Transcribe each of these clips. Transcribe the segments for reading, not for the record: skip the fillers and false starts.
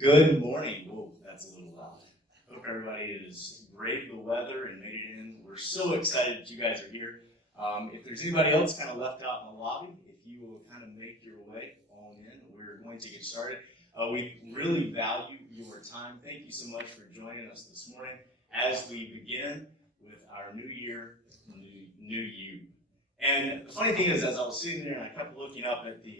Good morning. Whoa, that's a little loud. Hope everybody is braved the weather and made it in. We're so excited that you guys are here. If there's anybody else kind of left out in the lobby, if you will kind of make your way on in, we're going to get started. We really value your time. Thank you so much for joining us this morning as we begin with our new year, new you. And the funny thing is, as I was sitting there and I kept looking up at the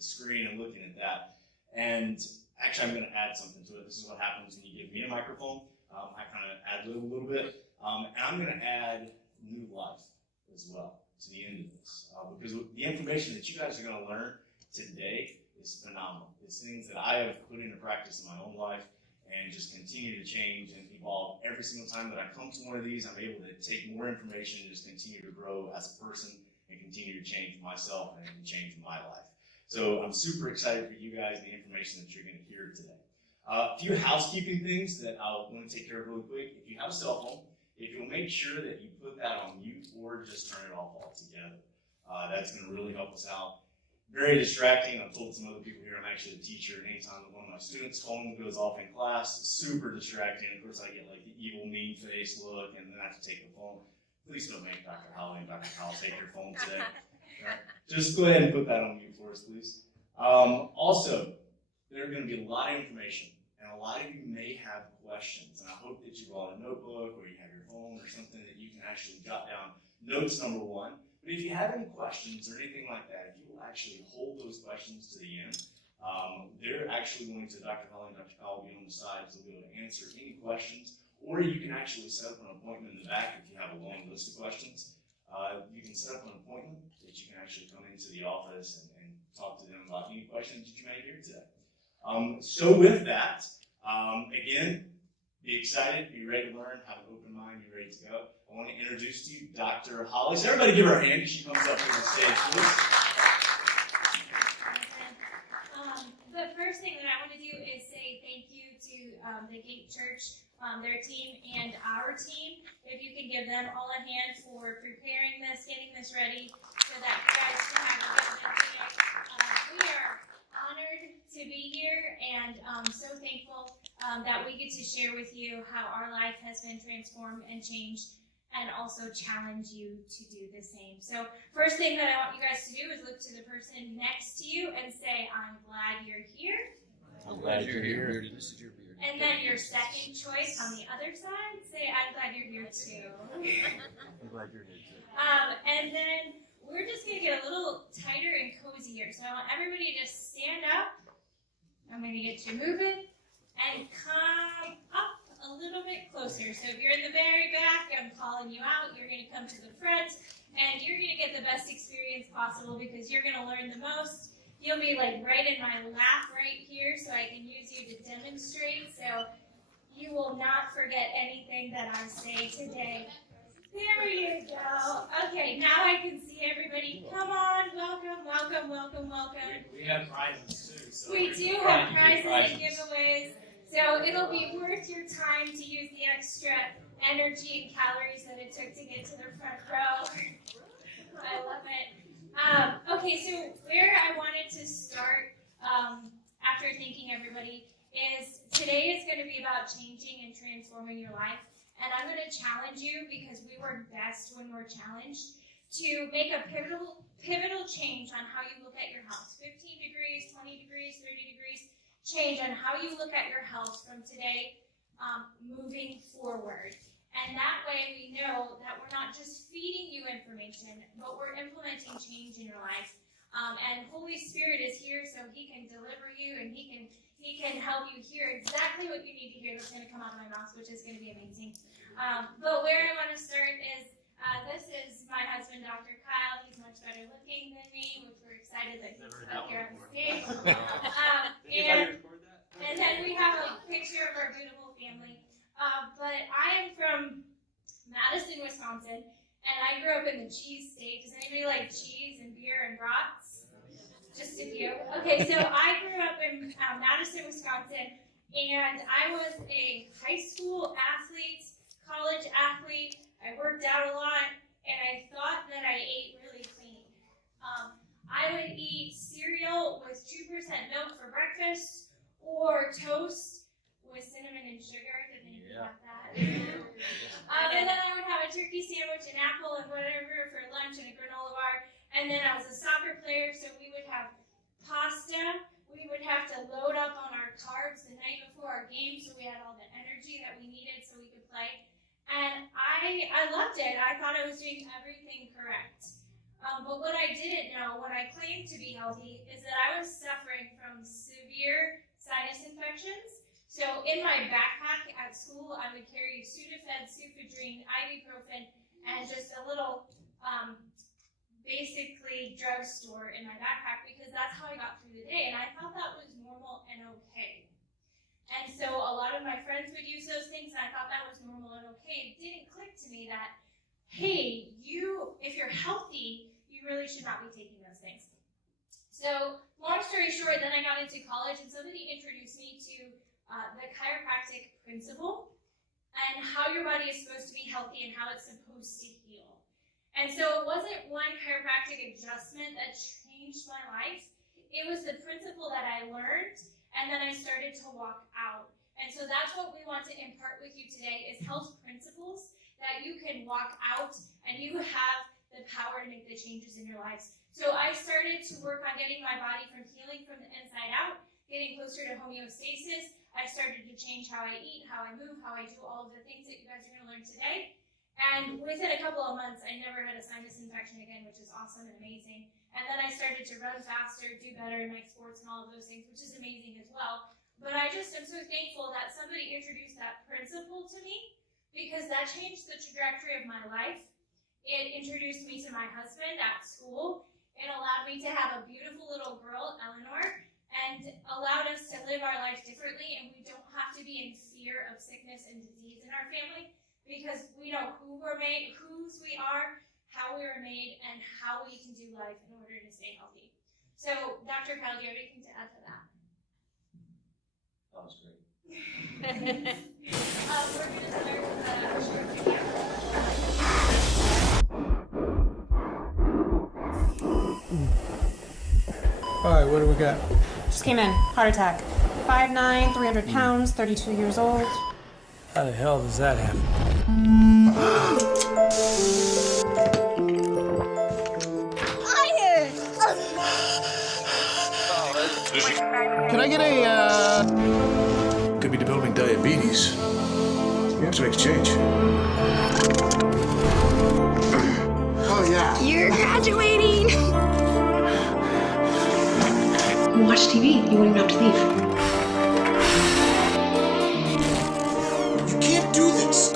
screen and looking at that, and actually, I'm going to add something to it. This is what happens when you give me a microphone. I kind of ad-lib a little bit. And I'm going to add new life as well to the end of this. Because the information that you guys are going to learn today is phenomenal. It's things that I have put into practice in my own life and just continue to change and evolve. Every single time that I come to one of these, I'm able to take more information and just continue to grow as a person and continue to change myself and change my life. So I'm super excited for you guys, the information that you're going to hear today. A few housekeeping things that I'll want to take care of really quick. If you have a cell phone, if you'll make sure that you put that on mute or just turn it off altogether. That's going to really help us out. Very distracting. I've told some other people here I'm actually a teacher, and anytime one of my students' phone goes off in class, it's super distracting. Of course, I get like the evil, mean face look, and then I have to take the phone. Please don't make Dr. Howley and Dr. Powell take your phone today. Just go ahead and put that on mute for us, please. Also, there's going to be a lot of information, and a lot of you may have questions, and I hope that you brought a notebook or you have your phone or something that you can actually jot down notes, number one. But if you have any questions or anything like that, if you will actually hold those questions to the end, they're actually going to, Dr. Howley and Dr. Powell will be on the side, so they'll be able to answer any questions, or you can actually set up an appointment in the back if you have a long list of questions. You can set up an appointment that you can actually come into the office and talk to them about any questions that you may hear today. So with that, again, be excited, be ready to learn, have an open mind, be ready to go. I want to introduce to you Dr. Holly. So everybody give her a hand as she comes up to the stage, please. The first thing that I want to do is say thank you to the Gate Church, their team, and our team. If you can give them all a hand for preparing this, getting this ready, so that you guys can have a good event today. We are honored to be here and so thankful that we get to share with you how our life has been transformed and changed, and also challenge you to do the same. So first thing that I want you guys to do is look to the person next to you and say, I'm glad you're here. I'm glad you're here. This is your beard. And then your second choice on the other side, say, I'm glad you're here too. I'm glad you're here too. And then we're just going to get a little tighter and cozier. So I want everybody to stand up. I'm going to get you moving and come up a little bit closer. So if you're in the very back, I'm calling you out. You're going to come to the front, and you're going to get the best experience possible because you're going to learn the most. You'll be like right in my lap right here, so I can use you to demonstrate. So you will not forget anything that I say today. There you go. Okay, now I can see everybody. Come on, welcome, welcome, welcome, welcome. We have prizes too. So We do have prizes and giveaways. So it'll be worth your time to use the extra energy and calories that it took to get to the front row. I love it. Okay, so where I wanted to start after thanking everybody is today is going to be about changing and transforming your life. And I'm going to challenge you, because we work best when we're challenged, to make a pivotal change on how you look at your health. 15 degrees, 20 degrees, 30 degrees, change on how you look at your health from today moving forward. And that way we know that we're not just feeding you information, but we're implementing change in your life. And Holy Spirit is here so He can deliver you, and He can help you hear exactly what you need to hear that's going to come out of my mouth, which is going to be amazing. But where I want to start is, this is my husband, Dr. Kyle. He's much better looking than me, which we're excited that he's up here on the stage. And then we have a picture of our beautiful family. But I am from Madison, Wisconsin, and I grew up in the cheese state. Does anybody like cheese and beer and brats? Just a few. Okay, so I grew up in Madison, Wisconsin, and I was a high school athlete, college athlete. I worked out a lot, and I thought that I ate really clean. I would eat cereal with 2% milk for breakfast, or or toast with cinnamon and sugar. Did anybody have that? And then I would have a turkey sandwich, an apple, and whatever for lunch, and a granola bar. And then I was a soccer player, so we would have pasta. We would have to load up on our carbs the night before our game, so we had all the energy that we needed so we could play. And I loved it. I thought I was doing everything correct. But what I didn't know, what I claimed to be healthy, is that I was suffering from severe sinus infections. So in my backpack at school, I would carry Sudafed, Sufadrine, ibuprofen, and just a little basically drugstore in my backpack because that's how I got through the day. And I thought that was normal and okay. And so a lot of my friends would use those things, and I thought that was normal and okay. It didn't click to me that, hey, if you're healthy, you really should not be taking those things. So long story short, then I got into college, and somebody introduced me to the chiropractic principle and how your body is supposed to be healthy and how it's supposed to heal. And so it wasn't one chiropractic adjustment that changed my life. It was the principle that I learned, and then I started to walk out. And so that's what we want to impart with you today is health principles that you can walk out and you have the power to make the changes in your lives. So I started to work on getting my body from healing from the inside out, getting closer to homeostasis. I started to change how I eat, how I move, how I do all of the things that you guys are going to learn today. And within a couple of months, I never had a sinus infection again, which is awesome and amazing. And then I started to run faster, do better in my sports and all of those things, which is amazing as well. But I just am so thankful that somebody introduced that principle to me because that changed the trajectory of my life. It introduced me to my husband at school. It allowed me to have a beautiful little girl, Eleanor, and allowed us to live our life differently, and we don't have to be in fear of sickness and disease in our family because we know who we're made, whose we are, how we were made, and how we can do life in order to stay healthy. So, Dr. Kyle, do you have anything to add to that? That was great. We're going to start with a short video. All right, what do we got? Just came in. Heart attack. 5'9", 300 pounds, 32 years old. How the hell does that happen? Can I get a, Could be developing diabetes. You have to make a change. Oh, yeah. You're graduating! Watch TV. You won't even have to leave. You can't do this.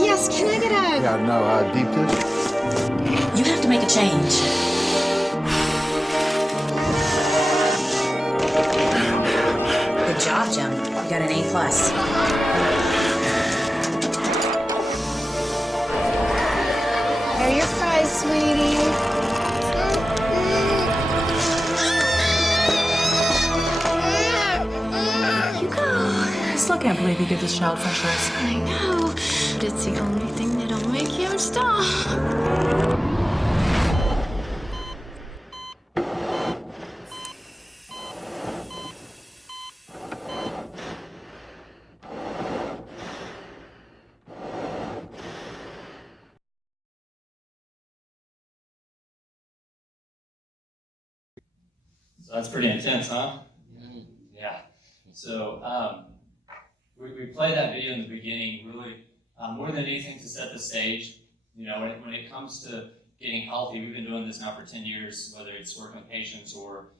Yes, can I get a... Yeah, no, deep dish. You have to make a change. Good job, Jim. You got an A+. Here are your fries, sweetie. You go. I still can't believe you give this child fresh ice. I know. But it's the only thing that'll make him stop. So that's pretty intense, huh? Yeah. So we played that video in the beginning really more than anything to set the stage. You know, when it comes to getting healthy, we've been doing this now for 10 years, whether it's working with patients or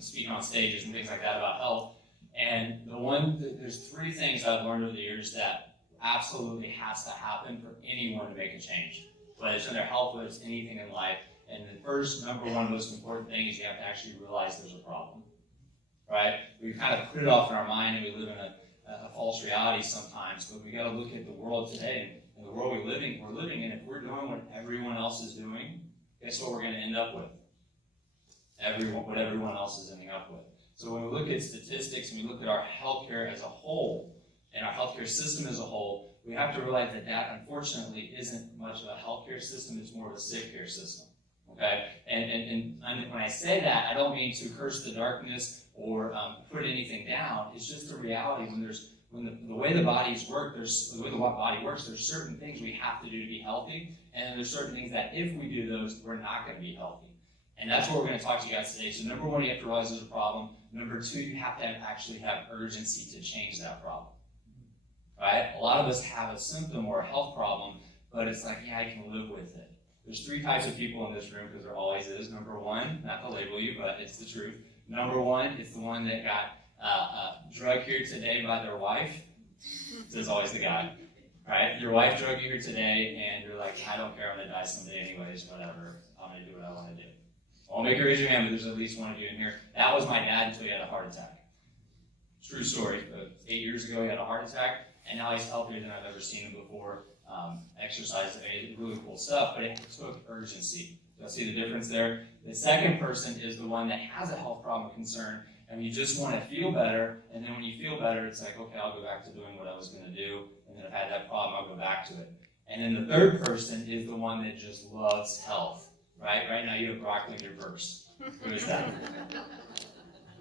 speaking on stages and things like that about health. And there's three things I've learned over the years that absolutely has to happen for anyone to make a change, whether it's in their health, whether it's anything in life. And the first, number one, most important thing is you have to actually realize there's a problem, right? We kind of put it off in our mind and we live in a false reality sometimes, but we got to look at the world today and the world we're living in. If we're doing what everyone else is doing, guess what we're going to end up with? What everyone else is ending up with. So when we look at statistics and we look at our healthcare as a whole and our healthcare system as a whole, we have to realize that unfortunately isn't much of a healthcare system, it's more of a sick care system. Okay? And when I say that, I don't mean to curse the darkness or put anything down. It's just a reality. When the way the bodies work, there's certain things we have to do to be healthy, and then there's certain things that if we do those, we're not going to be healthy. And that's what we're going to talk to you guys today. So number one, you have to realize there's a problem. Number two, you have to actually have urgency to change that problem. Right? A lot of us have a symptom or a health problem, but it's like, yeah, I can live with it. There's three types of people in this room, because there always is. Number one, not to label you, but it's the truth. Number one is the one that got drugged here today by their wife. This is always the guy, right? Your wife drugged you here today, and you're like, I don't care, I'm going to die someday anyways, whatever. I'm going to do what I want to do. I won't make you raise your hand, but there's at least one of you in here. That was my dad until he had a heart attack. True story. 8 years ago, he had a heart attack, and now he's healthier than I've ever seen him before. Exercise, really cool stuff, but it took urgency. You'll see the difference there. The second person is the one that has a health problem or concern, and you just want to feel better, and then when you feel better, it's like, okay, I'll go back to doing what I was going to do, and then if I had that problem, I'll go back to it. And then the third person is the one that just loves health, right? Right now you have broccoli in your purse. Who is that?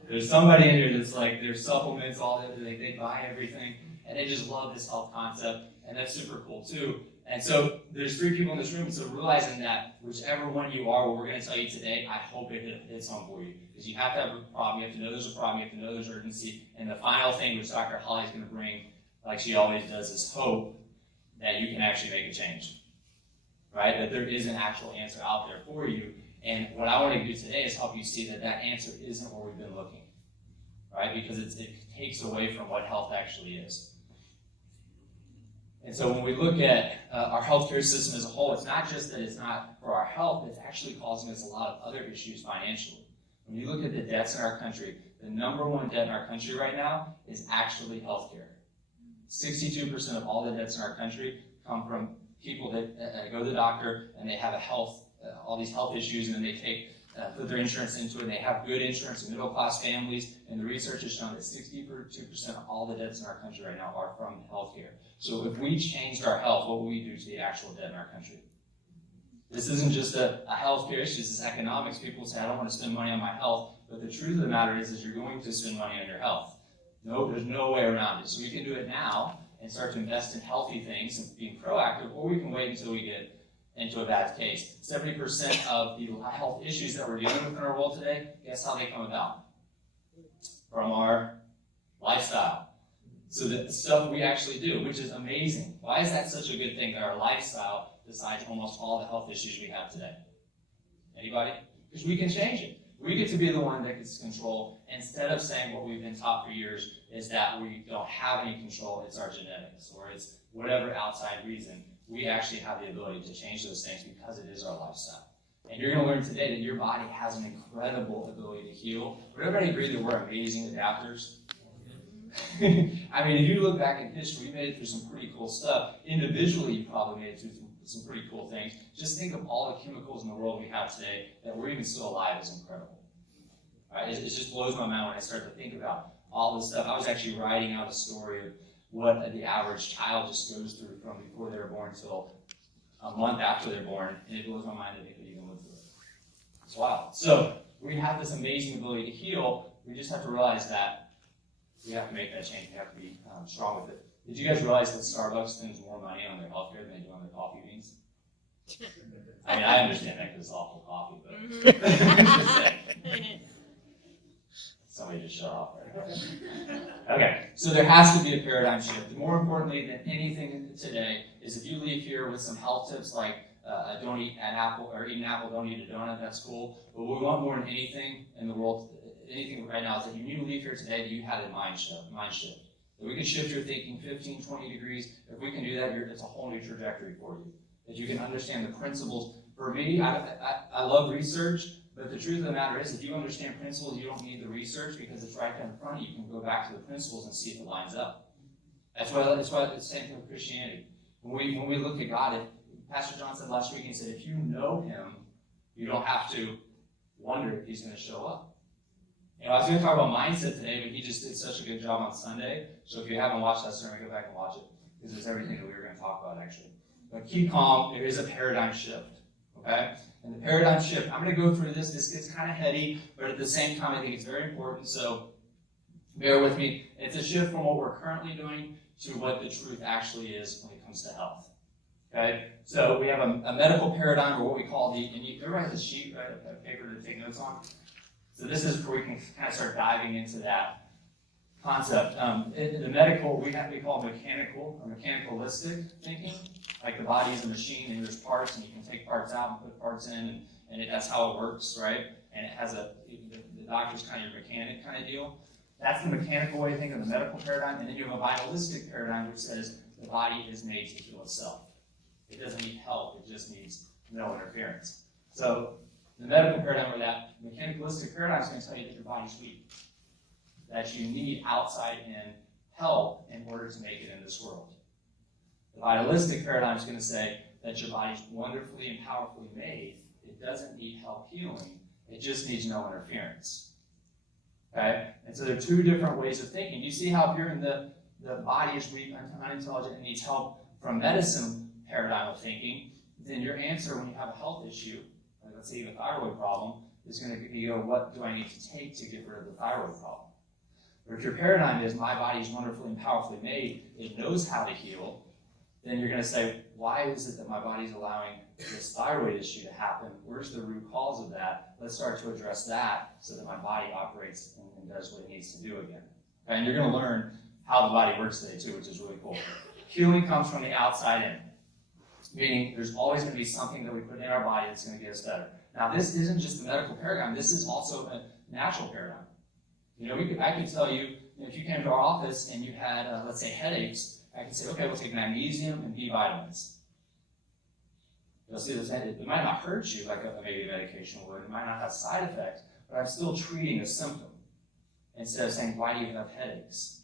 There's somebody in here that's like, there's supplements, all that, they buy everything, and they just love this health concept, and that's super cool too. And so there's three people in this room, so realizing that whichever one you are, what we're going to tell you today, I hope it hits home for you. Because you have to have a problem, you have to know there's a problem, you have to know there's urgency. And the final thing, which Dr. Holly's going to bring, like she always does, is hope that you can actually make a change. Right? That there is an actual answer out there for you. And what I want to do today is help you see that that answer isn't where we've been looking. Right? Because it takes away from what health actually is. And so when we look at our healthcare system as a whole, it's not just that it's not for our health, it's actually causing us a lot of other issues financially. When you look at the debts in our country, the number one debt in our country right now is actually healthcare. 62% of all the debts in our country come from people that go to the doctor and they have all these health issues, and then they put their insurance into it. They have good insurance in middle-class families, and the research has shown that 62% of all the debts in our country right now are from healthcare. So if we changed our health, what would we do to the actual debt in our country? This isn't just a healthcare issue, this is economics. People say, I don't want to spend money on my health, but the truth of the matter is you're going to spend money on your health. No, there's no way around it. So we can do it now and start to invest in healthy things and being proactive, or we can wait until we get into a bad case. 70% of the health issues that we're dealing with in our world today, guess how they come about? From our lifestyle. So the stuff we actually do, which is amazing. Why is that such a good thing that our lifestyle decides almost all the health issues we have today? Anybody? Because we can change it. We get to be the one that gets control, instead of saying what we've been taught for years is that we don't have any control, it's our genetics, or it's whatever outside reason. We actually have the ability to change those things because it is our lifestyle. And you're going to learn today that your body has an incredible ability to heal. Would everybody agree that we're amazing adapters? I mean, if you look back in history, we made it through some pretty cool stuff. Individually, you probably made it through some pretty cool things. Just think of all the chemicals in the world we have today that we're even still alive is incredible. Right? It just blows my mind when I start to think about all this stuff. I was actually writing out a story of what the average child just goes through from before they're born till a month after they're born, and it blows my mind that they could even live through it. It's wild. So we have this amazing ability to heal. We just have to realize that we have to make that change. We have to be strong with it. Did you guys realize that Starbucks spends more money on their healthcare than they do on their coffee beans? I mean, I understand that because it's awful coffee, but just saying. Somebody just shut off there. Okay, so there has to be a paradigm shift. More importantly than anything today is if you leave here with some health tips like don't eat an apple, or eat an apple, don't eat a donut, that's cool. But what we want more than anything in the world, anything right now, is that you need to leave here today that you had a mind shift. That we can shift your thinking 15, 20 degrees. If we can do that, it's a whole new trajectory for you. That you can understand the principles. For me, I love research. But the truth of the matter is, if you understand principles, you don't need the research because it's right there in front of you. You can go back to the principles and see if it lines up. That's why it's the same thing with Christianity. When we look at God, Pastor John said last week, he said, if you know him, you don't have to wonder if he's going to show up. You know, I was going to talk about mindset today, but he just did such a good job on Sunday. So if you haven't watched that sermon, go back and watch it, because it's everything that we were going to talk about, actually. But keep calm. There is a paradigm shift. okay? And the paradigm shift, I'm going to go through this. This gets kind of heady, but at the same time, I think it's very important, so bear with me. It's a shift from what we're currently doing to what the truth actually is when it comes to health, okay? So we have a medical paradigm, or what we call everybody has a sheet, right, a paper to take notes on. So this is where we can kind of start diving into that concept. In the medical, we call mechanical or mechanicalistic thinking. Like the body is a machine and there's parts and you can take parts out and put parts in and that's how it works, right? And it has the doctor's kind of your mechanic kind of deal. That's the mechanical way of thinking of the medical paradigm. And then you have a vitalistic paradigm which says the body is made to heal itself. It doesn't need help, it just needs no interference. So the medical paradigm or that mechanicalistic paradigm is going to tell you that your body's weak. That you need outside in help in order to make it in this world. The vitalistic paradigm is going to say that your body's wonderfully and powerfully made. It doesn't need help healing. It just needs no interference. Okay? And so there are two different ways of thinking. You see how if you're in the body is weak, unintelligent, and needs help from medicine paradigm of thinking, then your answer when you have a health issue, like let's say you have a thyroid problem, is going to be, what do I need to take to get rid of the thyroid problem? But if your paradigm is my body is wonderfully and powerfully made, it knows how to heal, then you're going to say, why is it that my body's allowing this thyroid issue to happen? Where's the root cause of that? Let's start to address that so that my body operates and does what it needs to do again. Okay? And you're going to learn how the body works today too, which is really cool. Healing comes from the outside in, meaning there's always going to be something that we put in our body that's going to get us better. Now, this isn't just the medical paradigm. This is also a natural paradigm. You know, I could tell you, if you came to our office and you had, let's say, headaches, I could say, okay, we'll take magnesium and B vitamins. You'll see this, it might not hurt you like maybe a medication would. It might not have side effects, but I'm still treating a symptom instead of saying, why do you have headaches?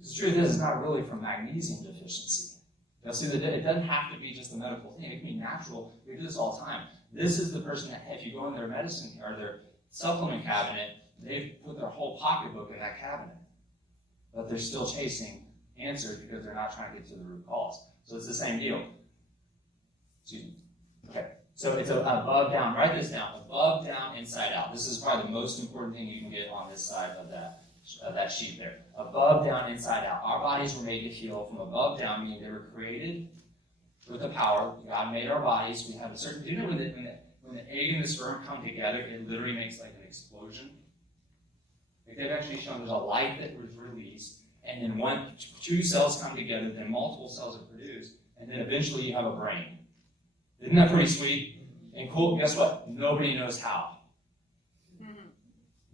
The truth is, it's not really from magnesium deficiency. You'll see that it doesn't have to be just a medical thing. It can be natural. We do this all the time. This is the person that, if you go in their medicine or their supplement cabinet, they've put their whole pocketbook in that cabinet. But they're still chasing answers because they're not trying to get to the root cause. So it's the same deal. Excuse me. Okay. So it's above, down. Write this down. Above, down, inside out. This is probably the most important thing you can get on this side of that sheet there. Above, down, inside out. Our bodies were made to heal from above down, meaning they were created with a power. God made our bodies. We have a certain. Do you know when the egg and the sperm come together, it literally makes like an explosion? Like they've actually shown there's a light that was released, and then two cells come together, then multiple cells are produced, and then eventually you have a brain. Isn't that pretty sweet? And cool, guess what? Nobody knows how.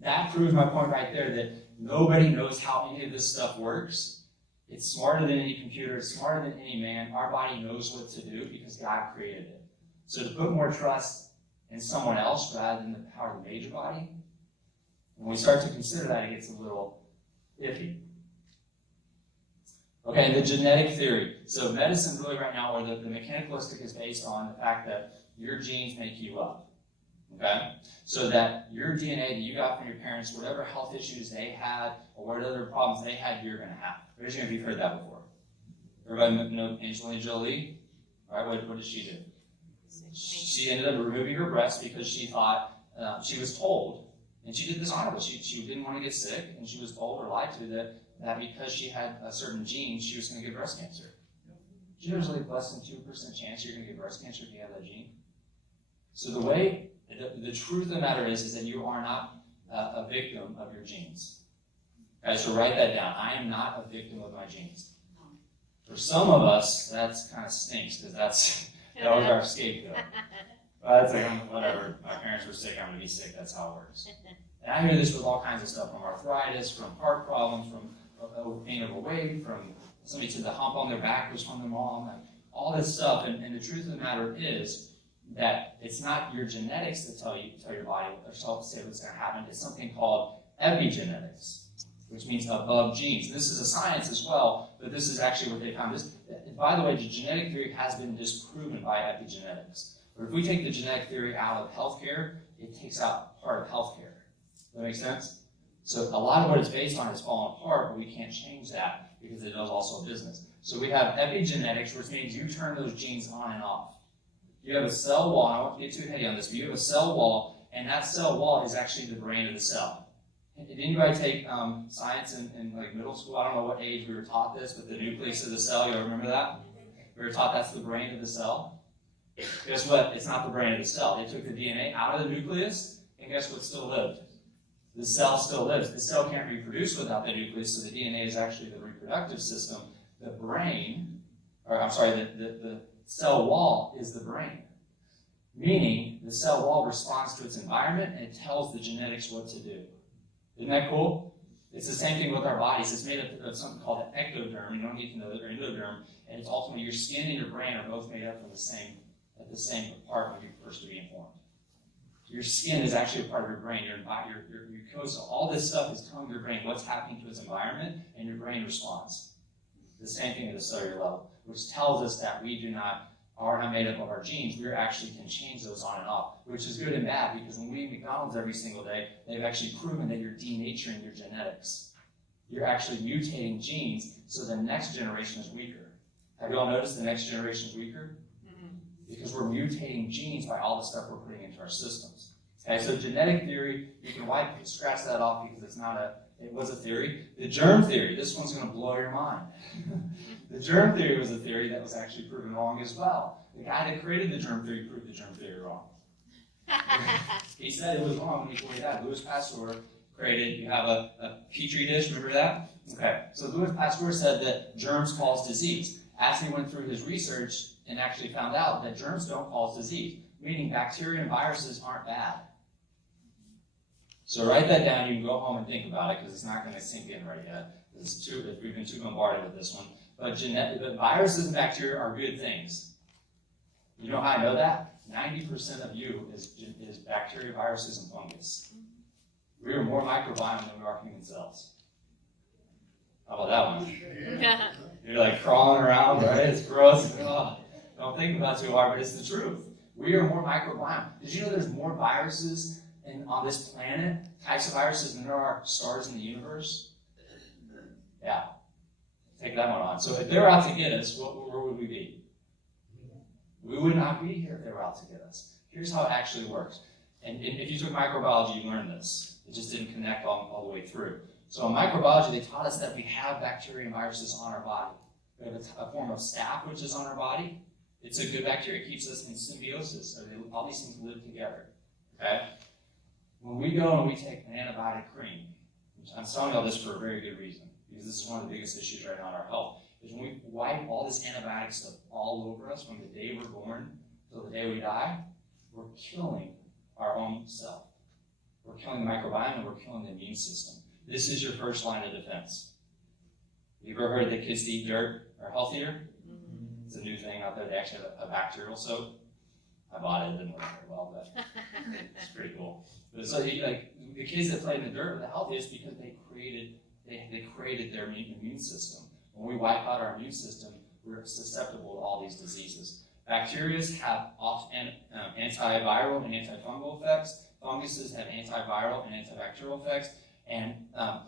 That proves my point right there that nobody knows how any of this stuff works. It's smarter than any computer, it's smarter than any man. Our body knows what to do because God created it. So to put more trust in someone else rather than the power that made your body, when we start to consider that, it gets a little iffy. Okay, the genetic theory. So medicine really right now, or the mechanicalistic is based on the fact that your genes make you up. Okay? So that your DNA that you got from your parents, whatever health issues they had, or whatever problems they had, you're going to have. Raise your hand if you've heard that before. Everybody know Angelina Jolie? All right, what did she do? She ended up removing her breast because she thought, she was told, and she did this honorably. She didn't want to get sick, and she was told or lied to that because she had a certain gene, she was going to get breast cancer. Do you know there's like less than 2% chance you're going to get breast cancer if you have that gene? So the truth of the matter is that you are not a victim of your genes. Okay, so write that down. I am not a victim of my genes. For some of us, that kind of stinks because that was our scapegoat. But it's like, whatever, my parents were sick, I'm going to be sick, that's how it works. And I hear this with all kinds of stuff, from arthritis, from heart problems, from being overweight, from somebody said the hump on their back was from their mom, and all this stuff. And the truth of the matter is that it's not your genetics that tell your body or say what's going to happen. It's something called epigenetics, which means above genes. This is a science as well, but this is actually what they found. By the way, the genetic theory has been disproven by epigenetics. But if we take the genetic theory out of healthcare, it takes out part of healthcare. Does that make sense? So a lot of what it's based on is falling apart, but we can't change that because it is also a business. So we have epigenetics, which means you turn those genes on and off. You have a cell wall, and I won't get too heady on this, but you have a cell wall, and that cell wall is actually the brain of the cell. Did anybody take science in like middle school? I don't know what age we were taught this, but the nucleus of the cell, you remember that? We were taught that's the brain of the cell. Guess what? It's not the brain of the cell. They took the DNA out of the nucleus, and guess what still lived? The cell still lives. The cell can't reproduce without the nucleus, so the DNA is actually the reproductive system. The brain, the cell wall is the brain. Meaning, the cell wall responds to its environment, and it tells the genetics what to do. Isn't that cool? It's the same thing with our bodies. It's made up of something called an ectoderm. You don't need to know that, or endoderm. And it's ultimately your skin and your brain are both made up from the same part when you first to be informed. Your skin is actually a part of your brain, your mucosa. All this stuff is telling your brain what's happening to its environment, and your brain responds. The same thing at a cellular level, which tells us that we are not made up of our genes. We actually can change those on and off, which is good and bad, because when we eat McDonald's every single day, they've actually proven that you're denaturing your genetics. You're actually mutating genes so the next generation is weaker. Have you all noticed the next generation is weaker? Because we're mutating genes by all the stuff we're putting into our systems. Okay, so genetic theory, you can scratch that off because it was a theory. The germ theory, this one's going to blow your mind. The germ theory was a theory that was actually proven wrong as well. The guy that created the germ theory proved the germ theory wrong. He said it was wrong before he died. Louis Pasteur created, you have a petri dish, remember that? Okay, so Louis Pasteur said that germs cause disease. As he went through his research and actually found out that germs don't cause disease, meaning bacteria and viruses aren't bad. So write that down. You can go home and think about it because it's not going to sink in right yet. We've been too bombarded with this one. But viruses and bacteria are good things. You know how I know that? 90% of you is bacteria, viruses, and fungus. We are more microbiome than we are human cells. How about that one? You're like crawling around, right? It's gross. Oh, don't think about it too hard, but it's the truth. We are more microbiome. Did you know there's more viruses on this planet, types of viruses, than there are stars in the universe? Yeah. Take that one on. So if they were out to get us, where would we be? We would not be here if they were out to get us. Here's how it actually works. And if you took microbiology, you learned this. It just didn't connect all the way through. So in microbiology, they taught us that we have bacteria and viruses on our body. We have a form of staph, which is on our body. It's a good bacteria. It keeps us in symbiosis. So all these things live together. Okay? When we go and we take an antibiotic cream, which I'm telling you all this for a very good reason, because this is one of the biggest issues right now in our health, is when we wipe all this antibiotic stuff all over us from the day we're born till the day we die, we're killing our own self. We're killing the microbiome and we're killing the immune system. This is your first line of defense. Have you ever heard that kids that eat dirt are healthier? It's a new thing out there. They actually have a bacterial soap. I bought it. It didn't work very well, but it's pretty cool. But so like the kids that play in the dirt are the healthiest because they created their immune system. When we wipe out our immune system, we're susceptible to all these diseases. Bacteria have often antiviral and antifungal effects. Funguses have antiviral and antibacterial effects. And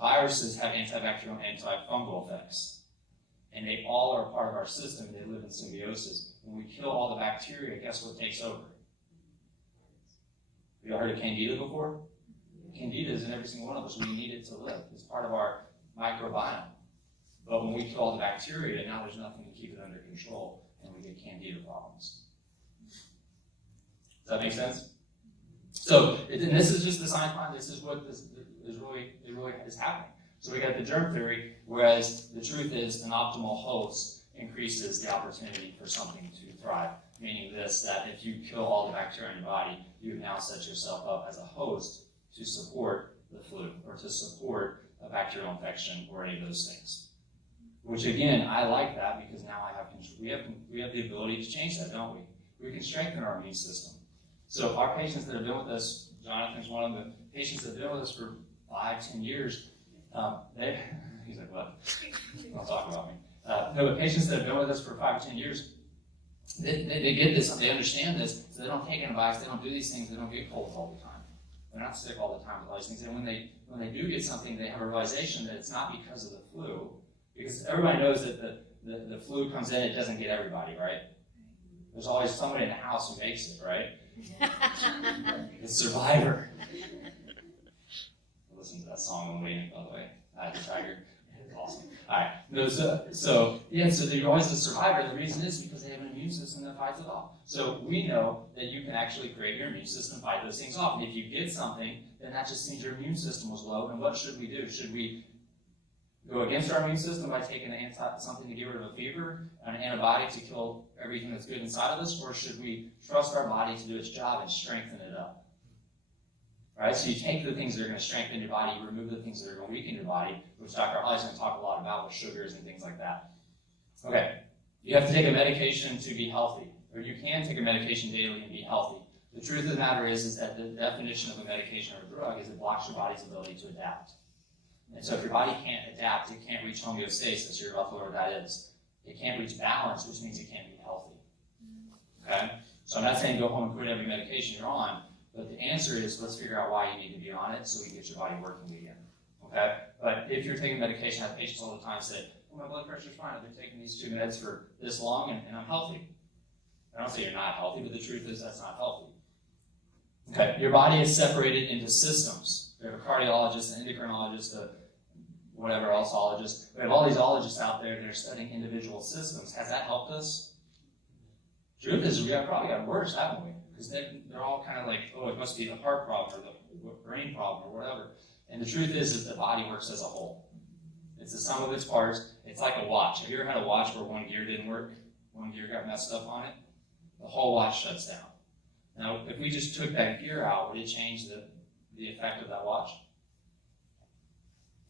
viruses have antibacterial and antifungal effects. And they all are part of our system. They live in symbiosis. When we kill all the bacteria, guess what takes over? Have you heard of Candida before? Candida is in every single one of us. We need it to live. It's part of our microbiome. But when we kill all the bacteria, now there's nothing to keep it under control, and we get Candida problems. Does that make sense? So, and this is just the science behind this. Is what this is really is happening. So we got the germ theory, whereas the truth is an optimal host increases the opportunity for something to thrive. Meaning this, that if you kill all the bacteria in your body, you have now set yourself up as a host to support the flu or to support a bacterial infection or any of those things. Which again, I like that because now we have the ability to change that, don't we? We can strengthen our immune system. So our patients that have been with us, Jonathan's one of the patients that have been with us for 5-10 years, he's like, what? Don't talk about me. No, but patients that have been with us for 5 or 10 years, they get this, they understand this, so they don't take antibiotics, they don't do these things, they don't get colds all the time. They're not sick all the time with all these things. And when they do get something, they have a realization that it's not because of the flu, because everybody knows that the flu comes in, it doesn't get everybody, right? There's always somebody in the house who makes it, right? The survivor. Listen to that song on the way in, by the way. The Tiger. Awesome. All right. No, so they're always the survivor. The reason is because they have an immune system that fights it off. So we know that you can actually create your immune system, fight those things off. And if you get something, then that just means your immune system was low. And what should we do? Should we go against our immune system by taking something to get rid of a fever, an antibiotic to kill everything that's good inside of us, or should we trust our body to do its job and strengthen it up? Right? So you take the things that are going to strengthen your body, you remove the things that are going to weaken your body, which Dr. Holly's going to talk a lot about with sugars and things like that. Okay, you have to take a medication to be healthy, or you can take a medication daily and be healthy. The truth of the matter is that the definition of a medication or a drug is it blocks your body's ability to adapt. And so if your body can't adapt, it can't reach homeostasis. You're about to learn what that is. It can't reach balance, which means it can't be healthy. Okay? So I'm not saying go home and quit every medication you're on, but the answer is let's figure out why you need to be on it so we can get your body working again. Okay? But if you're taking medication, I have patients all the time say, well, my blood pressure's fine. I've been taking these 2 meds for this long and I'm healthy. I don't say you're not healthy, but the truth is that's not healthy. Okay? Your body is separated into systems. We have a cardiologist, an endocrinologist, a whatever else ologist. We have all these ologists out there that are studying individual systems. Has that helped us? Truth is, we probably got worse, haven't we? Because they're all kind of like, oh, it must be the heart problem or the brain problem or whatever. And the truth is the body works as a whole. It's the sum of its parts. It's like a watch. Have you ever had a watch where one gear didn't work? One gear got messed up on it? The whole watch shuts down. Now, if we just took that gear out, would it change the effect of that watch?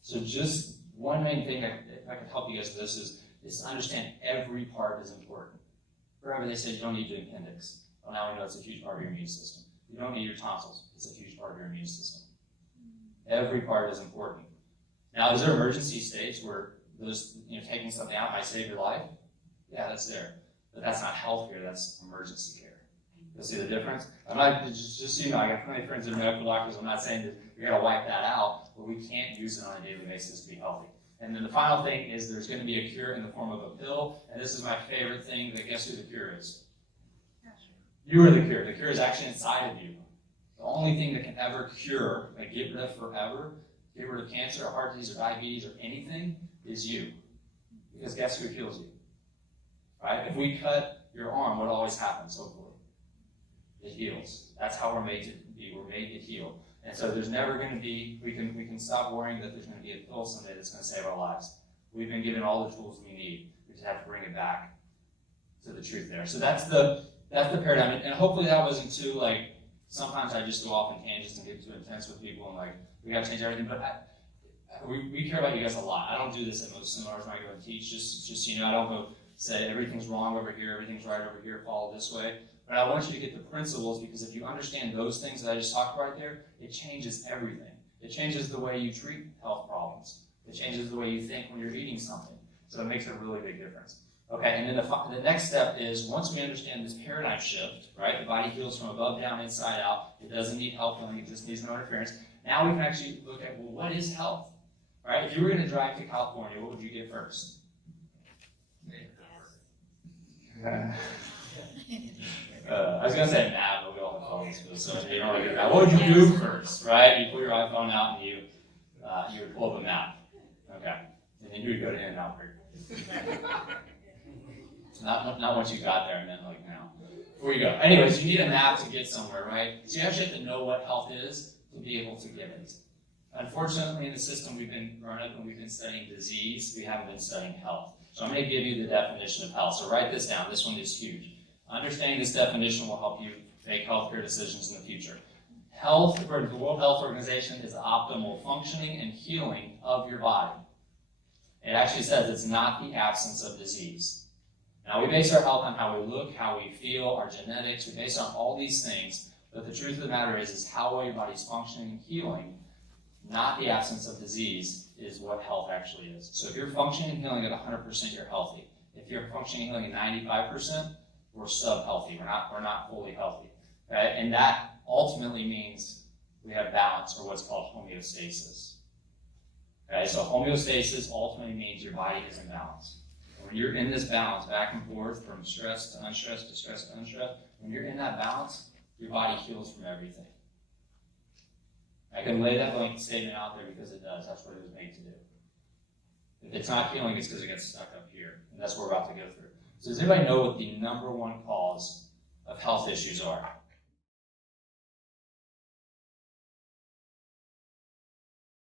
So just one main thing, if I could help you guys with this, is to understand every part is important. Forever they said you don't need your appendix. Well, now we know it's a huge part of your immune system. You don't need your tonsils. It's a huge part of your immune system. Every part is important. Now, is there emergency states where those, taking something out might save your life? Yeah, that's there. But that's not health care, that's emergency care. You'll see the difference? I'm not, just so you know, I got plenty of friends that are medical doctors. I'm not saying that you're going to wipe that out, but we can't use it on a daily basis to be healthy. And then the final thing is there's going to be a cure in the form of a pill, and this is my favorite thing, but guess who the cure is? You are the cure. The cure is actually inside of you. The only thing that can ever cure, like get rid of forever, get rid of cancer or heart disease or diabetes or anything, is you. Because guess who heals you? Right? If we cut your arm, what always happens, hopefully? It heals. That's how we're made to be. We're made to heal. And so there's never going to be, we can stop worrying that there's going to be a pill someday that's going to save our lives. We've been given all the tools we need. We just have to bring it back to the truth there. So that's the paradigm. And hopefully that wasn't too, sometimes I just go off in tangents and get too intense with people and we got to change everything. But we care about you guys a lot. I don't do this at most seminars when I go and teach. Just I don't go say everything's wrong over here, everything's right over here, follow this way. But I want you to get the principles, because if you understand those things that I just talked about right there, it changes everything. It changes the way you treat health problems. It changes the way you think when you're eating something. So it makes a really big difference. Okay, and then the next step is, once we understand this paradigm shift, right, the body heals from above down, inside out. It doesn't need help healing, it just needs no interference. Now we can actually look at, well, what is health? Right? If you were going to drive to California, what would you get first? I was going to say map, but we all have phones, so you don't really get that. What would you do first, right? You pull your iPhone out and you would pull up a map. Okay. And then you would go to In-N-Out Burger. Not once you got there, and then now. Before you go. Anyways, you need a map to get somewhere, right? So you actually have to know what health is to be able to get it. Unfortunately, in the system we've been growing up and we've been studying disease, we haven't been studying health. So I'm going to give you the definition of health. So write this down. This one is huge. Understanding this definition will help you make healthcare decisions in the future. Health, according to the World Health Organization, is the optimal functioning and healing of your body. It actually says it's not the absence of disease. Now, we base our health on how we look, how we feel, our genetics. We base it on all these things. But the truth of the matter is how well your body's functioning and healing, not the absence of disease, is what health actually is. So if you're functioning and healing at 100%, you're healthy. If you're functioning and healing at 95%, we're sub-healthy. We're not fully healthy. Okay? And that ultimately means we have balance, or what's called homeostasis. Okay? So homeostasis ultimately means your body is in balance. And When you're in this balance, back and forth, from stress to unstressed to stress to unstressed, when you're in that balance, your body heals from everything. I can lay that blanket statement out there because it does. That's what it was made to do. If it's not healing, it's because it gets stuck up here. And that's what we're about to go through. So does anybody know what the number one cause of health issues are?